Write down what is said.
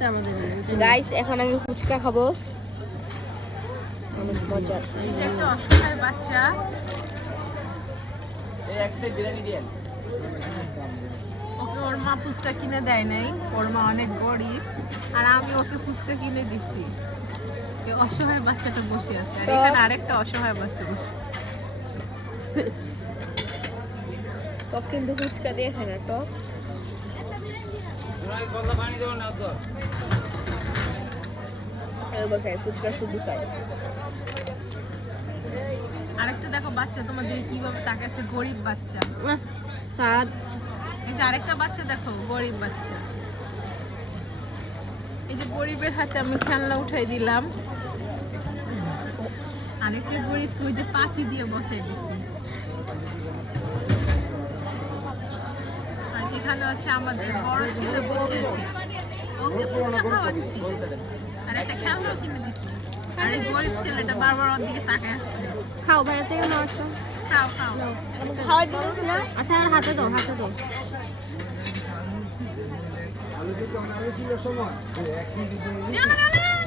আছে আমাদের গাইস এখন আমি ফুচকা খাবো অনেক মজা একটা অসহায় বাচ্চা ওকে ওর মা ফুচকা কিনে দেয় নাই ওর মা অনেক গরিব আর আমি ওকে ফুচকা কিনে দিচ্ছি এই অসহায় বাচ্চাটা বসে আছে আর এখানে আরেকটা অসহায় বাচ্চা বসে টক কিন্তু ফুচকা দিয়ে খায় না টক ফুচকা শুধু খায় আরেকটা দেখো বাচ্চা তোমাদের কিভাবে তাকাচ্ছে গরিব বাচ্চা স্বাদ এই যে আরেকটা বাচ্চা দেখো গরিব বাচ্চা এই যে গরিবের হাতে আমি খেলনা উঠাই দিলাম আরেকটা গরিব ওই যে পাতি দিয়ে বসাই দিছি আর এখানে হচ্ছে আমাদের বড় ছেলে বসে আছে ওকে ফুচকা খাওয়াচ্ছি আর একটা খেলনাও কিনে দিচ্ছি আর এই গরিব ছেলেটা বারবার ওর দিকে তাকায় আছে খাও ভাইয়া থেকে নাও একটা খাও খাও খাওয়া দিতেছ না আচ্ছা আর হাতে দাও না, না, না, না।